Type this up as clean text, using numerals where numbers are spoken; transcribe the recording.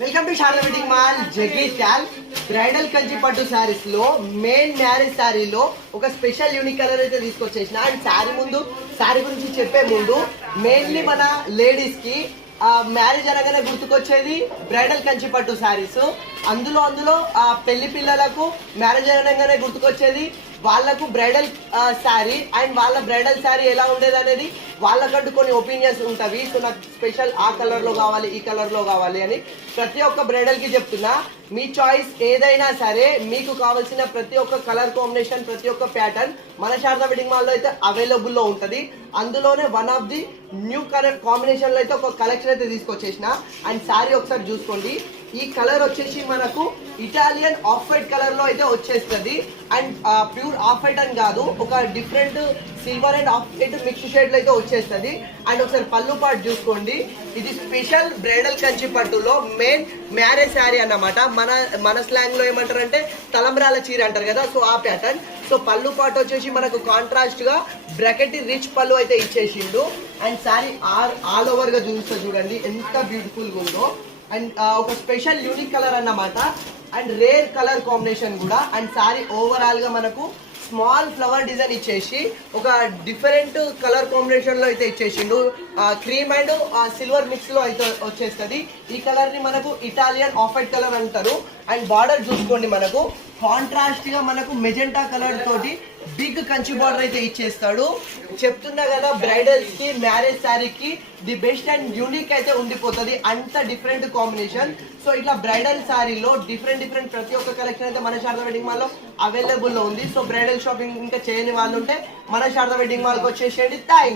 Welcome to Sharada wedding mall Jagtial. Bridal Kanchi పట్టు శారీస్ లో main marriage శారీలో ఒక స్పెషల్ యూనిక్ కలర్ అయితే తీసుకొచ్చేసిన. అండ్ శారీ గురించి చెప్పే ముందు మెయిన్లీ మన లేడీస్ కి మ్యారేజ్ అనగానే గుర్తుకొచ్చేది బ్రైడల్ కంచి పట్టు శారీస్. అందులో పెళ్లి పిల్లలకు మ్యారేజ్ అనగానే గుర్తుకొచ్చేది వాళ్ళకు బ్రైడల్ శారీ. అండ్ వాళ్ళ బ్రైడల్ శారీ ఎలా ఉండేది అనేది వాళ్ళకంటూ కొన్ని ఒపీనియన్స్ ఉంటవి. సో నాకు స్పెషల్ ఆ కలర్ లో కావాలి, ఈ కలర్ లో కావాలి అని ప్రతి ఒక్క బ్రైడల్ కి చెప్తున్నా. మీ చాయిస్ ఏదైనా సరే, మీకు కావాల్సిన ప్రతి ఒక్క కలర్ కాంబినేషన్, ప్రతి ఒక్క ప్యాటర్న్ మన శారదా వెడ్డింగ్ మాల్ లో అయితే అవైలబుల్ లో ఉంటది. అందులోనే one of the new colour combination లో అయితే ఒక కలెక్షన్ అయితే తీసుకొచ్చేసిన. అండ్ శారీ ఒకసారి చూసుకోండి. ఈ కలర్ వచ్చేసి మనకు ఇటాలియన్ ఆఫ్ వైట్ కలర్ లో అయితే వచ్చేస్తుంది. అండ్ ప్యూర్ ఆఫ్ వైట్ అని కాదు, ఒక different silver and off white mix shade లో అయితే వచ్చేస్తుంది. అండ్ ఒకసారి పళ్ళు పాటు చూసుకోండి. ఇది స్పెషల్ బ్రైడల్ కంచి పట్టులో మెయిన్ మ్యారేజ్ శారీ అన్నమాట. మన స్లాంగ్ లో ఏమంటారంటే తలంబ్రాల చీర అంటారు కదా, సో ఆ ప్యాటర్న్. సో పళ్ళు పాటు వచ్చేసి మనకు కాంట్రాస్ట్ గా బ్రాకెట్ రిచ్ పళ్ళు అయితే ఇచ్చేసిండు. అండ్ శారీ ఆల్ ఓవర్ గా చూస్తే చూడండి ఎంత బ్యూటిఫుల్ గా ఉందో. అండ్ ఒక స్పెషల్ యూనిక్ కలర్ అన్నమాట. అండ్ రేర్ కలర్ కాంబినేషన్ కూడా. అండ్ శారీ ఓవరాల్ గా మనకు స్మాల్ ఫ్లవర్ డిజైన్ ఇచ్చేసి ఒక డిఫరెంట్ కలర్ కాంబినేషన్ లో అయితే ఇచ్చేసిండు. క్రీమ్ అండ్ సిల్వర్ మిక్స్ లో అయితే వచ్చేస్తుంది. ఈ కలర్ ని మనకు ఇటాలియన్ ఆఫ్ వైట్ కలర్ అంటారు. అండ్ బార్డర్ చూసుకోండి, మనకు కాంట్రాస్ట్ గా మనకు మెజెంటా కలర్ తోటి బిగ్ కంచి బార్డర్ అయితే ఇచ్చేస్తాడు. చెప్తున్నా కదా, బ్రైడల్స్ కి మ్యారేజ్ శారీకి ది బెస్ట్ అండ్ యూనిక్ అయితే ఉండిపోతుంది, అంత డిఫరెంట్ కాంబినేషన్. సో ఇట్లా బ్రైడల్ శారీలో డిఫరెంట్ ప్రతి ఒక్క కలెక్షన్ అయితే మన శారదా వెడ్డింగ్ మాల్ లో అవైలబుల్ లో ఉంది. సో బ్రైడల్ షాపింగ్ ఇంకా చేయని వాళ్ళు ఉంటే మన శారదా వెడ్డింగ్ మాల్ కి వచ్చేసేయండి. థ్యాంక్స్.